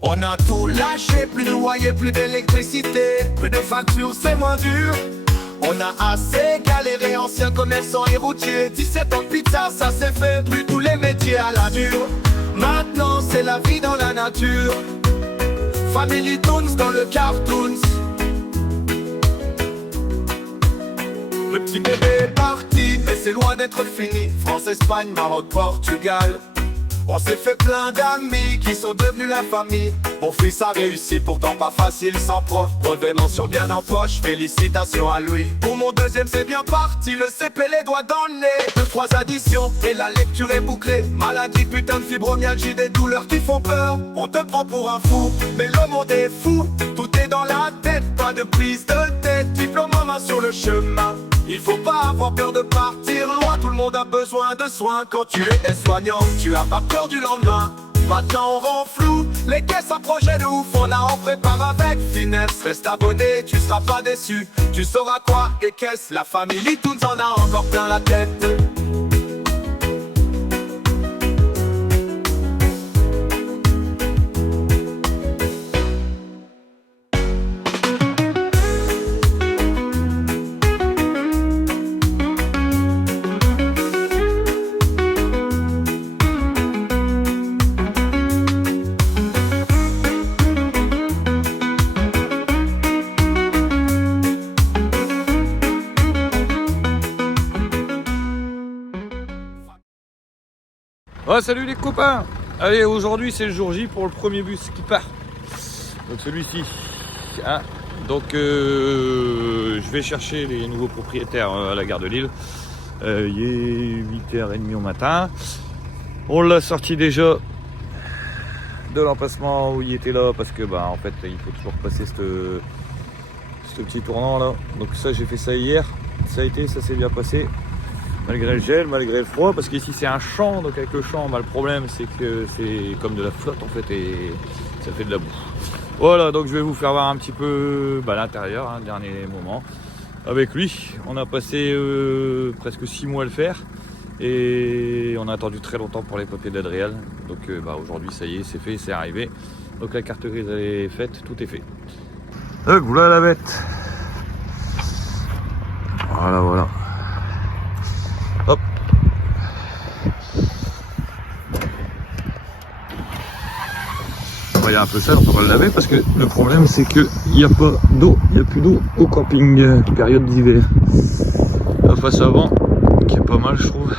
On a tout lâché, plus de loyer, plus d'électricité, plus de factures, c'est moins dur. On a assez galéré, anciens commerçants et routiers. 17 ans de pizza, ça s'est fait, plus tous les métiers à la dure. Maintenant c'est la vie dans la nature. Family Toons dans le cartoons. Le petit bébé est parti, mais c'est loin d'être fini. France, Espagne, Maroc, Portugal. On s'est fait plein d'amis qui sont devenus la famille. Mon fils a réussi, pourtant pas facile sans prof. Brevet mention bien en poche, félicitations à lui. Pour mon deuxième c'est bien parti, le CP les doigts dans le nez. 2-3 additions et la lecture est bouclée. Maladie, putain de fibromyalgie, des douleurs qui font peur. On te prend pour un fou, mais le monde est fou. Tout est dans la tête, pas de prise de tête. Diplôme en main sur le chemin. Il faut pas avoir peur de partir loin, tout le monde a besoin de soins. Quand tu es soignant, tu as pas peur du lendemain. Maintenant on rend flou, les caisses à projet de ouf. On a en prépare avec finesse. Reste abonné, tu seras pas déçu. Tu sauras quoi et qu'est-ce, la famille Toons en a encore plein la tête. Oh, salut les copains. Allez, aujourd'hui c'est le jour J pour le premier bus qui part. Donc celui-ci. Hein. Donc je vais chercher les nouveaux propriétaires à la gare de Lille. Il est 8h30 au matin. On l'a sorti déjà de l'emplacement où il était là parce que en fait il faut toujours passer ce petit tournant là. Donc ça j'ai fait ça hier. Ça s'est bien passé. Malgré le gel, malgré le froid, parce qu'ici c'est un champ, donc avec le champ, le problème c'est que c'est comme de la flotte en fait et ça fait de la boue. Voilà, donc je vais vous faire voir un petit peu l'intérieur, dernier moment. Avec lui, on a passé presque 6 mois à le faire et on a attendu très longtemps pour les papiers d'Adriel. Donc aujourd'hui ça y est, c'est fait, c'est arrivé. Donc la carte grise elle est faite, tout est fait. Donc voilà la bête. Voilà. Hop. On va y aller un peu sale, on va le laver parce que le problème c'est que il n'y a pas d'eau, il n'y a plus d'eau au camping période d'hiver. La face avant qui est pas mal je trouve.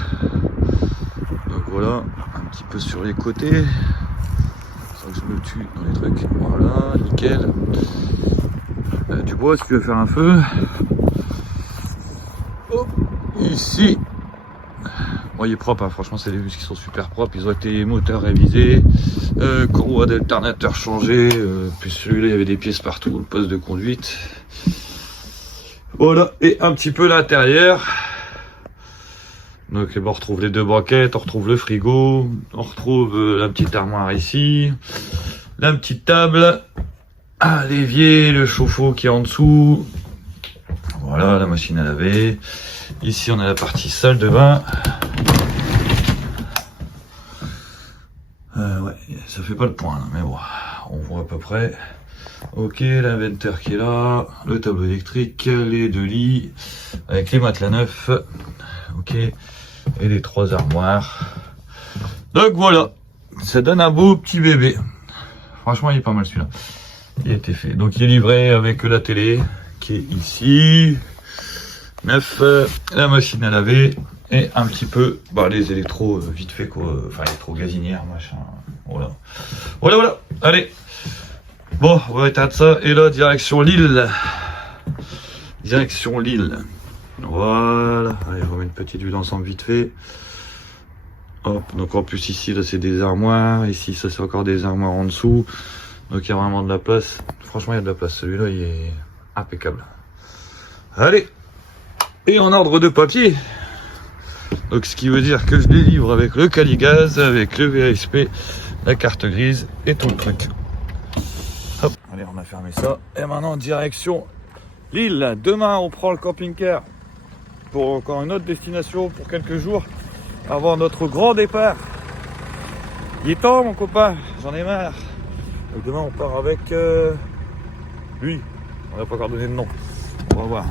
Donc voilà, un petit peu sur les côtés. Sans que je me tue dans les trucs. Voilà, nickel. Du bois si tu veux faire un feu. Hop, ici. Bon, il est propre, franchement c'est des bus qui sont super propres, ils ont été moteurs révisés, courroie d'alternateur changée, puis celui-là il y avait des pièces partout, le poste de conduite. Voilà, et un petit peu l'intérieur. Donc on retrouve les deux banquettes, on retrouve le frigo, on retrouve la petite armoire ici, la petite table, l'évier, le chauffe-eau qui est en dessous. Voilà, la machine à laver. Ici, on a la partie salle de bain. Ouais, ça fait pas le point, là, mais bon, on voit à peu près. Ok, l'inventeur qui est là, le tableau électrique, les 2 lits, avec les matelas neufs. Ok, et les 3 armoires. Donc voilà, ça donne un beau petit bébé. Franchement, il est pas mal celui-là. Il a été fait. Donc il est livré avec la télé qui est ici. Neuf, la machine à laver et un petit peu les électros vite fait quoi, enfin électro gazinières machin, voilà, allez, bon on va éteindre ça et là direction Lille, voilà, allez je remets une petite vue d'ensemble vite fait. Hop, donc en plus ici là c'est des armoires, ici ça c'est encore des armoires en dessous, donc il y a vraiment de la place, franchement il y a de la place, celui-là il est impeccable. Allez. Et en ordre de papier, donc ce qui veut dire que je les livre avec le Caligaz, avec le VASP, la carte grise et tout le truc. Hop, allez on a fermé ça, et maintenant direction Lille. Demain on prend le camping-car pour encore une autre destination pour quelques jours avant notre grand départ. Il est temps mon copain, j'en ai marre. Donc demain on part avec lui, on n'a pas encore donné de nom, on va voir.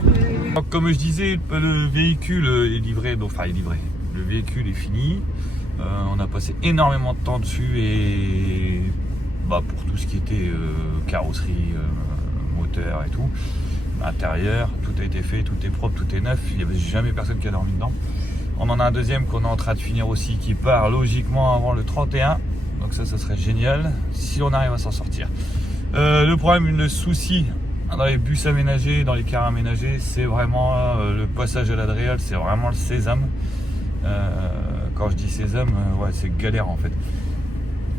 Donc, comme je disais, le véhicule est livré, donc enfin il est livré, le véhicule est fini. On a passé énormément de temps dessus et pour tout ce qui était carrosserie, moteur et tout, intérieur, tout a été fait, tout est propre, tout est neuf, il n'y avait jamais personne qui a dormi dedans. On en a un deuxième qu'on est en train de finir aussi qui part logiquement avant le 31, donc ça serait génial si on arrive à s'en sortir. Le problème, le souci dans les bus aménagés, dans les cars aménagés, c'est vraiment le passage à l'Adréal, c'est vraiment le sésame. Quand je dis sésame, ouais, c'est galère en fait.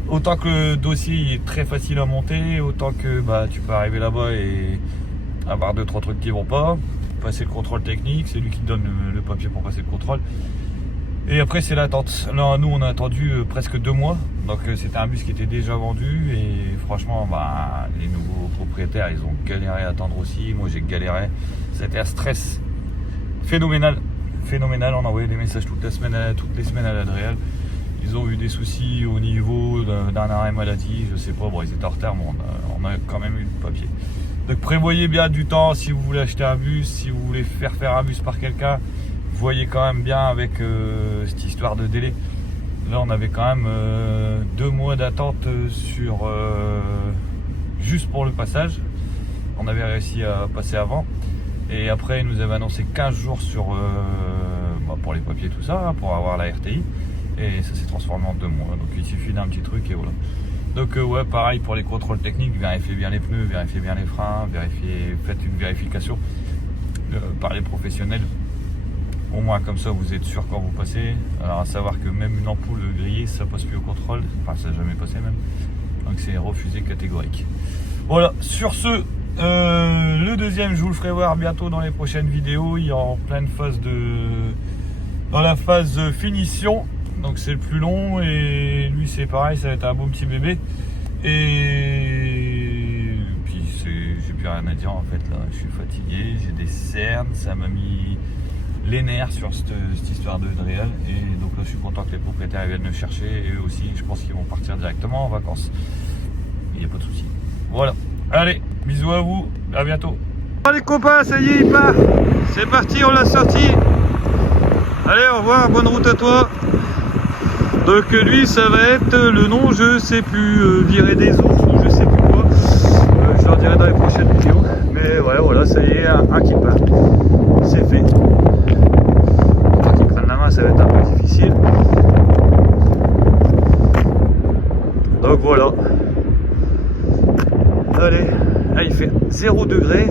Autant que le dossier est très facile à monter, autant que tu peux arriver là-bas et avoir 2-3 trucs qui vont pas, passer le contrôle technique, c'est lui qui te donne le papier pour passer le contrôle. Et après c'est l'attente. Là nous on a attendu presque 2 mois, donc c'était un bus qui était déjà vendu et franchement les nouveaux propriétaires ils ont galéré à attendre aussi, moi j'ai galéré, c'était un stress phénoménal. On a envoyé des messages toutes les semaines à l'Adréal. Ils ont eu des soucis au niveau d'un arrêt maladie, je sais pas, bon ils étaient en retard, mais on a quand même eu le papier. Donc prévoyez bien du temps si vous voulez acheter un bus, si vous voulez faire un bus par quelqu'un, voyez quand même bien avec cette histoire de délai. Là on avait quand même 2 mois d'attente sur juste pour le passage. On avait réussi à passer avant. Et après, ils nous avaient annoncé 15 jours pour les papiers, tout ça, pour avoir la RTI. Et ça s'est transformé en 2 mois. Donc il suffit d'un petit truc et voilà. Donc ouais, pareil pour les contrôles techniques, vérifiez bien les pneus, vérifiez bien les freins, faites une vérification par les professionnels. Au moins comme ça, vous êtes sûr quand vous passez. Alors à savoir que même une ampoule grillée, ça passe plus au contrôle. Enfin, ça n'a jamais passé même. Donc c'est refusé catégorique. Voilà, sur ce... le deuxième je vous le ferai voir bientôt dans les prochaines vidéos, il est en pleine phase dans la phase finition, donc c'est le plus long et lui c'est pareil, ça va être un beau petit bébé et puis j'ai plus rien à dire en fait là, je suis fatigué, j'ai des cernes, ça m'a mis les nerfs sur cette histoire de Adréal et donc là je suis content que les propriétaires viennent me chercher et eux aussi je pense qu'ils vont partir directement en vacances, il n'y a pas de souci. Voilà, allez, bisous à vous, à bientôt. Bon les copains, ça y est, il part. C'est parti, on l'a sorti. Allez, au revoir, bonne route à toi. Donc lui, ça va être le nom, je sais plus, virer des ours ou je sais plus quoi. Je leur dirai dans les prochaines vidéos. Mais voilà, ça y est, un qui part. C'est fait. Tant qu'ils prennent la main, ça va être un peu difficile. Donc voilà. Allez, là il fait 0 degré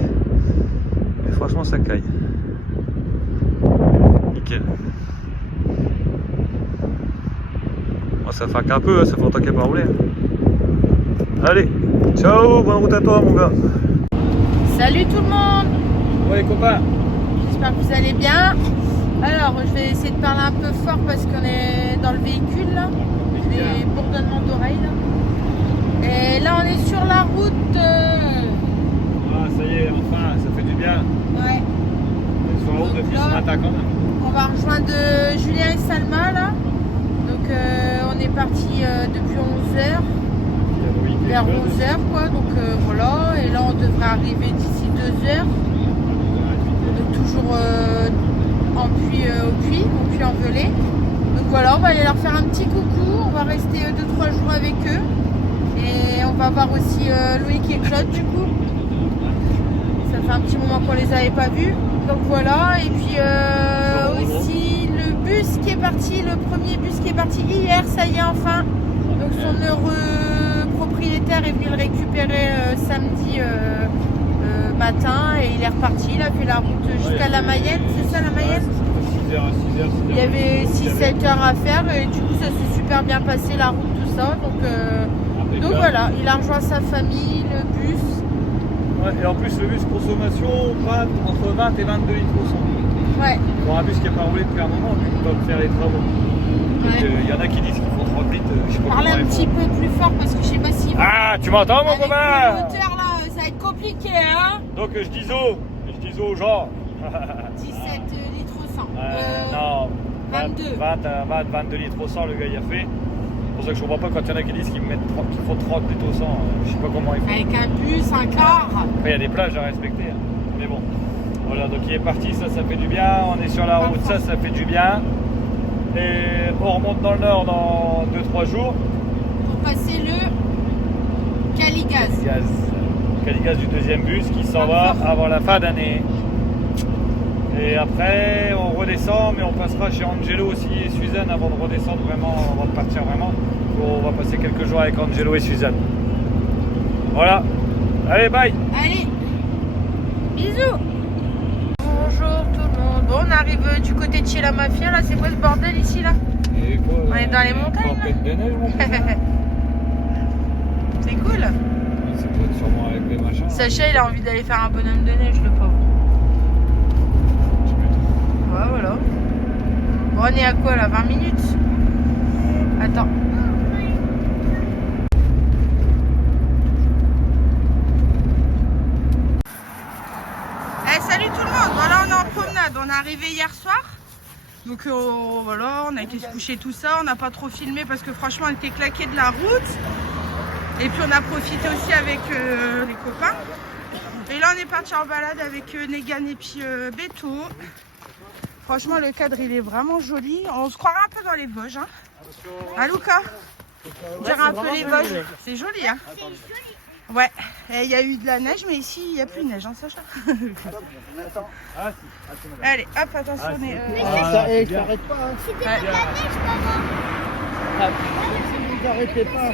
et franchement ça caille. Nickel. Bon, ça fait un peu, ça fait longtemps qu'il n'y a pas roulé. Allez, ciao, bonne route à toi mon gars. Salut tout le monde. Ouais les copains. J'espère que vous allez bien. Alors je vais essayer de parler un peu fort parce qu'on est dans le véhicule là. Des bourdonnements d'oreilles là. Et là on est sur la route. Ah ça y est, enfin, ça fait du bien. Ouais. On est sur la route depuis ce matin quand même. On va rejoindre Julien et Salma là. Donc on est parti depuis 11h. Vers 11h quoi. Donc voilà. Et là on devrait arriver d'ici 2h. Donc toujours au puits en velay. Donc voilà, on va aller leur faire un petit coucou. On va rester 2-3 jours avec eux. Et on va voir aussi Loïc et Claude du coup. Ça fait un petit moment qu'on les avait pas vus. Donc voilà. Et puis aussi le bus qui est parti, le premier bus qui est parti hier, ça y est enfin. Donc son heureux propriétaire est venu le récupérer samedi matin et il est reparti. Il a fait la route jusqu'à la Mayenne, c'est ça la Mayenne? Il y avait 6-7 heures à faire et du coup ça s'est super bien passé la route, tout ça. Donc voilà, il a rejoint sa famille, le bus. Ouais, et en plus le bus consommation entre 20 et 22 litres au 100. Ouais. Pour un bus qui n'a pas roulé depuis un moment, vu qu'il doit faire les travaux. Il y en a qui disent qu'il faut 30 litres, je sais pas. Parlez un petit peu plus fort parce que je sais pas si... Ah, tu m'entends mon copain? Avec le moteur là, ça va être compliqué hein. Donc je dis aux gens. 17 litres au 100. Non, 22. 22 litres au 100 le gars il a fait. Pour ça que je comprends pas quand il y en a qui disent qu'ils font 30 plutôt 100. Je sais pas comment ils font. Avec un bus, un car. Après, il y a des plages à respecter. Hein. Mais bon. Voilà, donc il est parti, ça fait du bien. On est sur la route, ça fait du bien. Et on remonte dans le nord dans 2-3 jours. Pour passer le Caligaz. Caligaz du deuxième bus qui s'en va avant la fin d'année. Et après, on redescend, mais on passera chez Angelo aussi et Suzanne avant de redescendre vraiment, avant de partir vraiment. On va passer quelques jours avec Angelo et Suzanne. Voilà. Allez, bye. Allez, bisous. Bonjour tout le monde. Bon, on arrive du côté de chez la mafia, là. C'est quoi ce bordel ici, là? On est dans les montagnes, là. De neige, mon frère. C'est cool. C'est peut-être sûrement avec les machins. Sacha, il a envie d'aller faire un bonhomme de neige, le pauvre. Ouais, voilà. Bon, on est à quoi, là? 20 minutes? Attends. Salut tout le monde, voilà, on est en promenade, on est arrivé hier soir. Donc voilà, on a été se coucher tout ça, on n'a pas trop filmé parce que franchement on était claqués de la route. Et puis on a profité aussi avec les copains. Et là on est parti en balade avec Negan et puis Beto. Franchement le cadre il est vraiment joli, on se croirait un peu dans les Vosges. Hein, Luca? On dirait un peu les Vosges, c'est joli hein. Ouais, il y a eu de la neige, mais ici il n'y a plus de neige, hein, Sacha. Allez, hop, attention, on est. Ça s'arrête pas. Hein. C'était pas de la neige, maman. Si vous n'arrêtez pas.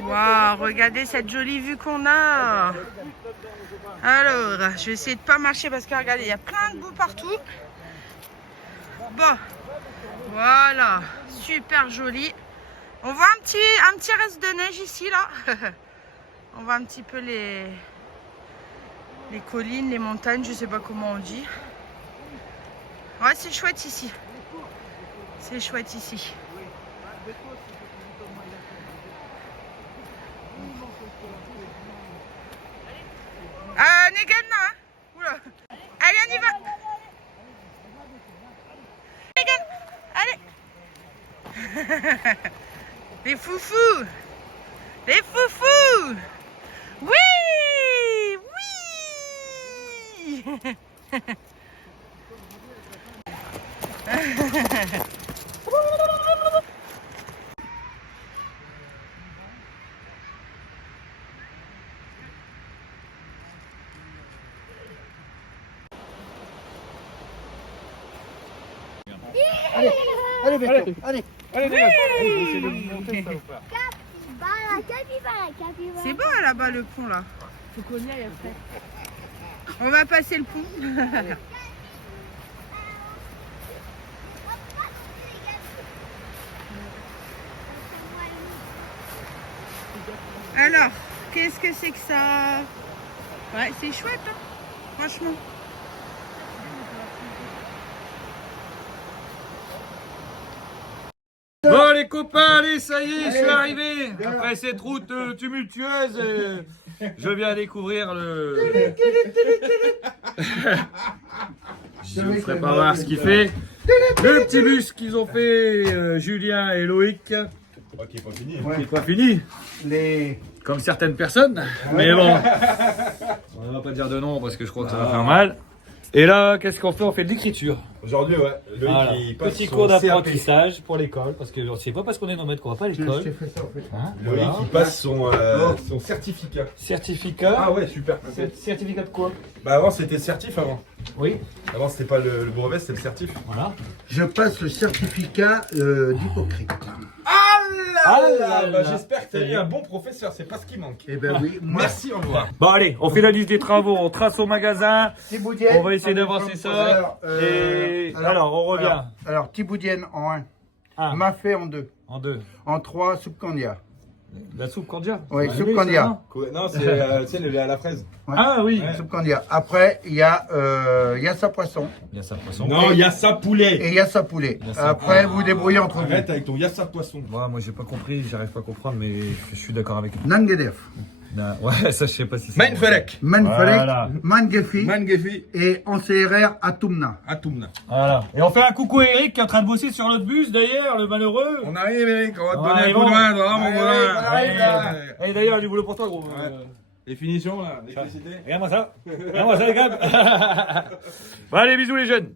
Waouh, regardez cette jolie vue qu'on a. Alors, je vais essayer de pas marcher parce que regardez, il y a plein de boue partout. Bon, voilà, super joli. On voit un petit reste de neige ici, là. On voit un petit peu les collines, les montagnes, je sais pas comment on dit. Ouais, c'est chouette ici. C'est chouette ici. Negan, non, hein. Oula. Allez, on y va. Negan, allez. Les foufous. Les foufous. Oui. Oui. Allez, Beto, allez. Allez, on va essayer de monter ça ou pas? Capybara. C'est beau là-bas le pont là. Faut qu'on y aille après. On va passer le pont. Alors, qu'est-ce que c'est que ça? Ouais, c'est chouette, hein, franchement. Bon les copains, allez, ça y est, je suis arrivé. Après cette route tumultueuse, je viens découvrir le... Je vous ferai pas voir ce qu'il fait. Le petit bus qu'ils ont fait, Julien et Loïc. Ok, pas fini. Qui n'est pas fini. Comme certaines personnes. Mais bon, on va pas dire de nom parce que je crois que ça va faire mal. Et là, qu'est-ce qu'on fait? On fait de l'écriture. Aujourd'hui, ouais. Loïc, Voilà. il passe Petit son cours CAP. d'apprentissage pour l'école, parce que c'est pas parce qu'on est nomade qu'on va pas à l'école. Hein, Loïc, voilà. il passe son certificat. Certificat. Ah ouais, super. Certificat de quoi? Bah avant, c'était certif avant. Oui. Avant, c'était pas le brevet, c'était le certif. Voilà. Je passe le certificat d'hypocrite. Ah là bah, là. j'espère que t'as eu un bon professeur, c'est pas ce qui manque. Eh ben oui, moi. Merci, au revoir. Bon allez, on fait la liste des travaux, on trace au magasin. Thiboudienne. On va essayer d'avancer ça. Et alors, on revient. Alors, Thiboudienne en 1. Un. Mafé en 2. En 2. En 3, soupe candia. La soupe candia. Oui, Ah, soupe oui, candia. ça va. Non, c'est tu sais, le lait à la fraise. Ouais. Ah oui. Ouais. Soupe candia. Après, il y a sa poisson. Il y a ça poisson. Non, il y a ça poulet. Et il y a sa poulet. Il y a ça Après, poulet. vous débrouillez entre Arrête vous. avec ton yassa poisson. Moi j'ai pas compris, j'arrive pas à comprendre, mais je suis d'accord avec lui. Nangedef. Ouais, ça je sais pas si c'est. Mainfelek. Manferek, Voilà. Mangefi Mangefi. et en CRR à Toumna. Atumna. Voilà. Et on fait un coucou à Eric qui est en train de bosser sur notre bus d'ailleurs, le malheureux. On arrive, Eric. On va te Ouais, donner un coup de bon. main, toi, mon Allez, voilà. on arrive, là. Et d'ailleurs, du boulot pour toi, gros. Ouais. Les finitions, là, l'électricité. Regarde-moi ça. Regarde-moi ça, les gars. Bon, allez, bisous, les jeunes.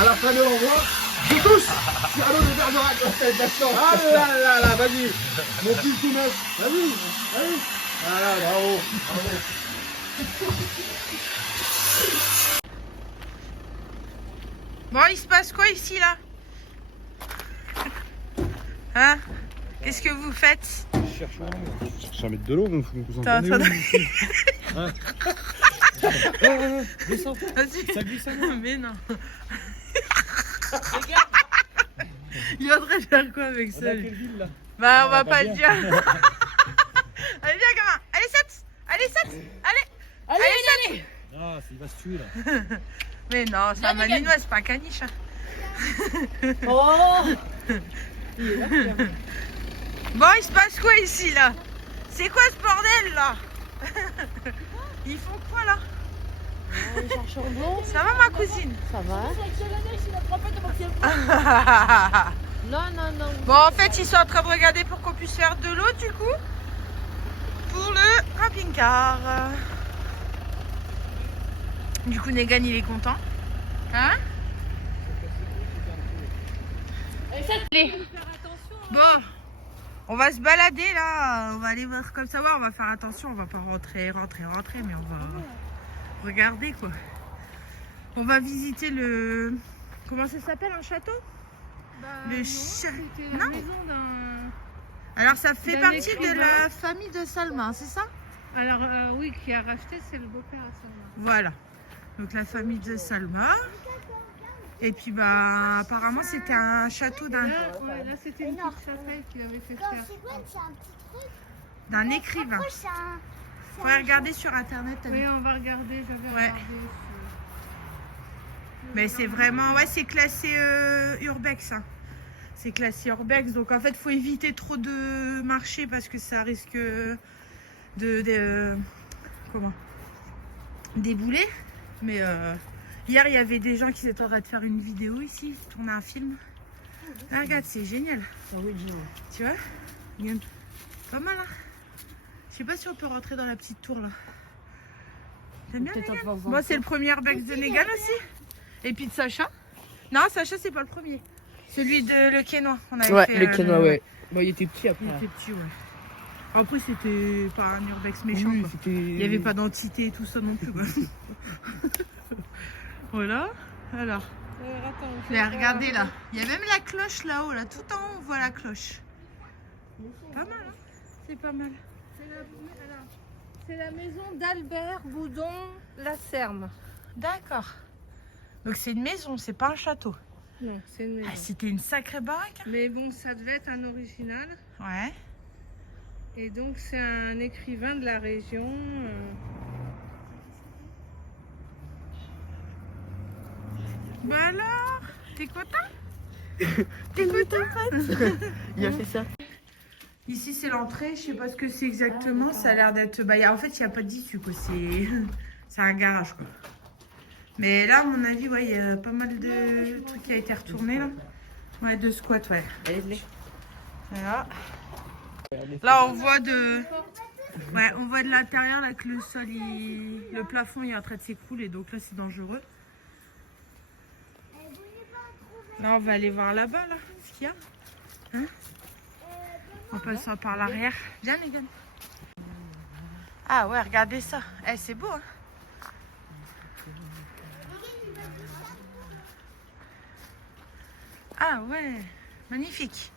À la fin de l'envoi, je touche. Cyrano de Bergerac. Ah là là là, vas-y. Mon fils tout neuf. Vas-y, vas-y. Voilà, bravo. Bon, il se passe quoi ici là? Hein? Qu'est-ce que vous faites? Je cherche à mettre de l'eau, mon fou. T'es en train de- Descends. Vas-y. Ça glisse, ça Mais non. Il est en train de faire quoi avec ça? lui ville là? Bah, on va pas le bien. dire. Allez, viens, gamin. Allez, 7. Allez, 7. Allez, 7. Ah, il va se tuer là. Mais non, c'est un malinois, c'est pas un caniche. hein. Oh Bon, il se passe quoi ici là? C'est quoi ce bordel là? Ils font quoi là? On cherche un blond. Ça va ma cousine? Ça va. Non, non, non. Bon, en fait, ils sont en train de regarder pour qu'on puisse faire de l'eau du coup pour le camping-car. Du coup, Negan il est content. Hein? Allez. Bon, on va se balader là. On va aller voir comme ça. Ouais, on va faire attention. On va pas rentrer, mais on va regarder quoi. On va visiter le. Comment ça s'appelle, un château? Le non. Alors ça fait d'un partie de écrivain. la famille de Salma, c'est ça? Alors oui, qui a racheté, c'est le beau-père à Salma. Voilà. Donc la famille de Salma. Et puis bah apparemment c'était un château Là, ouais, là c'était une petite chapelle qu'il avait fait faire. d'un écrivain. Faudrait regarder sur internet. t'as Oui, vu. on va regarder, j'avais Ouais. regardé aussi. Mais c'est vraiment, ouais, c'est classé urbex. Hein. C'est classé urbex, donc en fait faut éviter trop de marcher parce que ça risque de comment débouler. Mais hier il y avait des gens qui étaient en train de faire une vidéo ici, tourner un film. Là, regarde, c'est génial. Tu vois, il y a pas mal. Hein. Je sais pas si on peut rentrer dans la petite tour là. T'aimes bien Negan? Moi c'est le premier urbex de Negan aussi. Et puis de Sacha. Non, Sacha c'est pas le premier. Celui de Le Quénois. On avait Ouais, fait, le Quénois, ouais. Bon, il était petit après. Il était petit, ouais. Après c'était pas un urbex méchant. Oui, quoi. c'était... Il n'y avait pas d'entité et tout ça non plus. Quoi. Voilà. Alors, Attends, mais regardez là. Il y a même la cloche là-haut. Là. Tout en haut, on voit la cloche. Pas mal, hein? C'est pas mal. c'est la maison d'Albert Boudon La Serme. D'accord. Donc c'est une maison, c'est pas un château. Non, c'est une maison. Ah, c'était une sacrée baraque. Mais bon, ça devait être un original. Ouais. Et donc c'est un écrivain de la région. Bah alors, t'es content? T'es content? Il a fait ça. Ici c'est l'entrée, je sais pas ce que c'est exactement, ça a l'air d'être... Bah, en fait il n'y a pas d'issue quoi, c'est un garage quoi. Mais là à mon avis, ouais, il y a pas mal de trucs qui a été retourné là. Ouais, de squat, ouais. Voilà. Là on voit de... Ouais, on voit de l'intérieur là que le sol, le plafond il est en train de s'écrouler, donc là c'est dangereux. Là on va aller voir là-bas là, ce qu'il y a. Hein? En passant par l'arrière. Viens, Negan. Ah ouais, regardez ça. Eh, c'est beau, hein? Ah ouais, magnifique.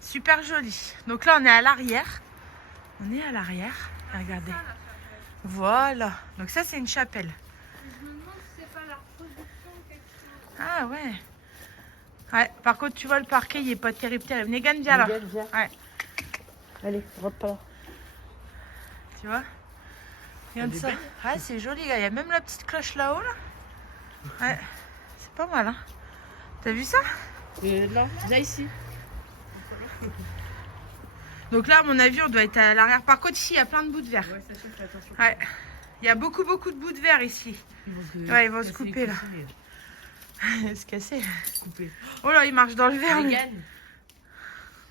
Super joli. Donc là, on est à l'arrière. On est à l'arrière. Regardez. Voilà. Donc ça, c'est une chapelle. Je me demande si c'est pas la reproduction quelque chose. Ah ouais. Ouais, par contre, tu vois, le parquet, il est pas terrible. Negan, viens là. Ouais. Allez, rentre pas là. Tu vois? Regarde ça. Ah, c'est joli, là. Il y a même la petite cloche là-haut, là. Ouais, c'est Pas mal, hein. T'as vu ça? Là, viens ici. Donc là, à mon avis, on doit être à l'arrière. Par contre, ici, il y a plein de bouts de verre. Ouais, ça chauffe, attention. Ouais. Il y a beaucoup de bouts de verre ici. Ouais, ils vont se couper là. Se casser. Couper. Oh là, il marche dans le verre. lui. Mégane.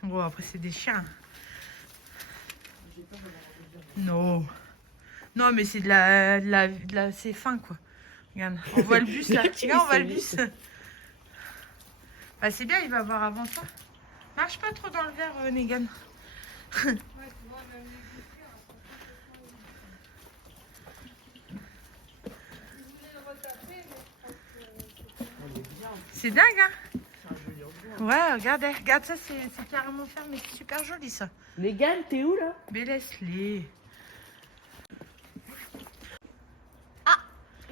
Bon, après, c'est des chiens. Non. Non, mais c'est de la c'est fin, quoi. Regarde, on voit le bus là. Regarde, on voit le bus. Bah, c'est bien, il va voir avant toi. Marche pas trop dans le verre, Negan. C'est dingue, hein? Ouais, regarde ça, c'est carrément fermé. C'est super joli, ça. Mégane, t'es où là? Mais laisse-les.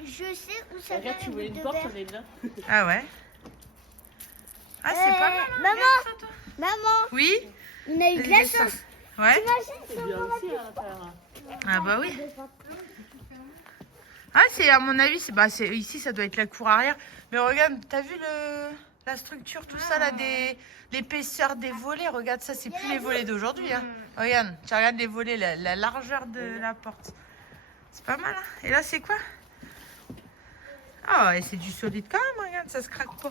Je sais où ça Regarde, tu voulais une porte, on est là. Ah ouais? Ah, c'est pas mal. hein, maman. regarde ça, toi. Maman, Oui? on a eu de la chance. Ouais? C'est bien aussi à l'intérieur. Ah bah oui. Ah, c'est à mon avis, ici, ça doit être la cour arrière. Mais regarde, t'as vu la structure, tout ça, là, l'épaisseur des volets. Regarde ça, c'est plus les volets d'aujourd'hui. Hein. Regarde, tu regardes les volets, la largeur de la porte. C'est pas mal, hein. Et là, c'est quoi? Ah, et c'est du solide quand même, regarde, ça se craque pas.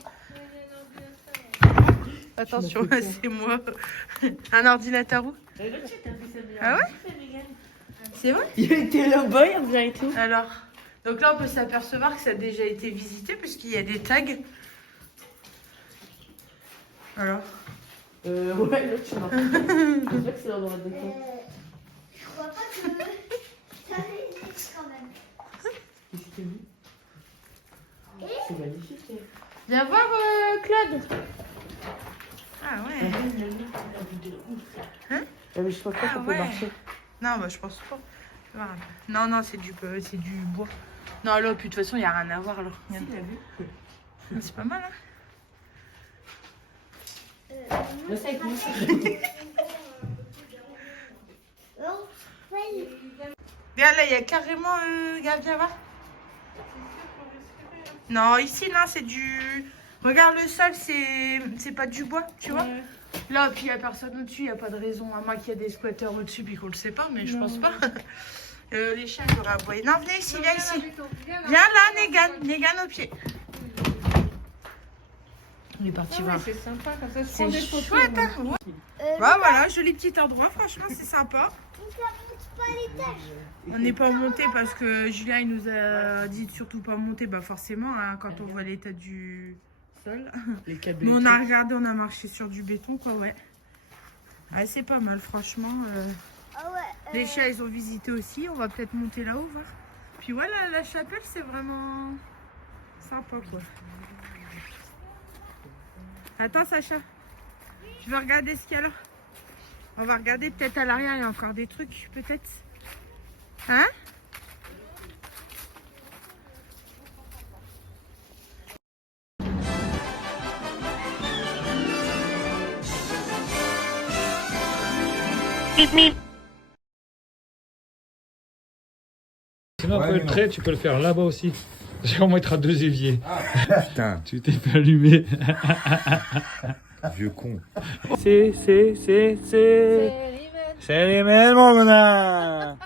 Attention, c'est moi. Un ordinateur où? Ah ouais? C'est vrai? Il y a été le boy, on dirait et tout. Alors, donc là, on peut s'apercevoir que ça a déjà été visité puisqu'il y a des tags. Alors, Ouais, là, tu m'as. J'espère que c'est dans la déco. Je crois pas que ça existe quand même. Qu'est-ce que t'as mis? C'est magnifique. viens voir Claude. Ah ouais. Hein? Mais je crois pas Ah qu'on peut ouais. marcher. Non, bah je pense pas. Voilà. Non, non, c'est du bois. Non, là, puis de toute façon, il n'y a rien à voir là. Regarde. C'est pas mal, hein? Mais ça, écoute. Regarde, là, il y a carrément... regarde, viens voir. Non, ici, là, c'est du... Regarde, le sol, c'est pas du bois, tu vois? Là, puis il n'y a personne au-dessus, il n'y a pas de raison. À moins qu'il y a des squatteurs au-dessus, puis qu'on le sait pas, mais je pense pas. Les chiens, ils auraient aboyé. Non, venez ici, viens ici. Viens là, Negan au pied. On est parti voir. C'est sympa, comme ça, je C'est prends des photos. chouette, hein? Ouais. Bah, voilà, joli petit endroit, franchement, c'est sympa. On ne monte pas l'étage. On n'est pas monté parce que Julien il nous a dit de surtout pas monter, bah forcément, hein, quand on voit l'état du sol. Les câbles. Mais on a regardé, on a marché sur du béton, quoi, ouais. Ah, c'est pas mal, franchement. Ah ouais. Les chiens, ils ont visité aussi. On va peut-être monter là-haut, voir. Puis voilà, la chapelle, c'est vraiment sympa, quoi. Attends, Sacha. Je vais regarder ce qu'il y a là. On va regarder peut-être à l'arrière, il y a encore des trucs, peut-être. Hein? Sinon, après le trait, tu peux le faire là-bas aussi. On mettra 2 éviers. Putain. Tu t'es pas allumé. Vieux con. C'est les mêmes, mon gars.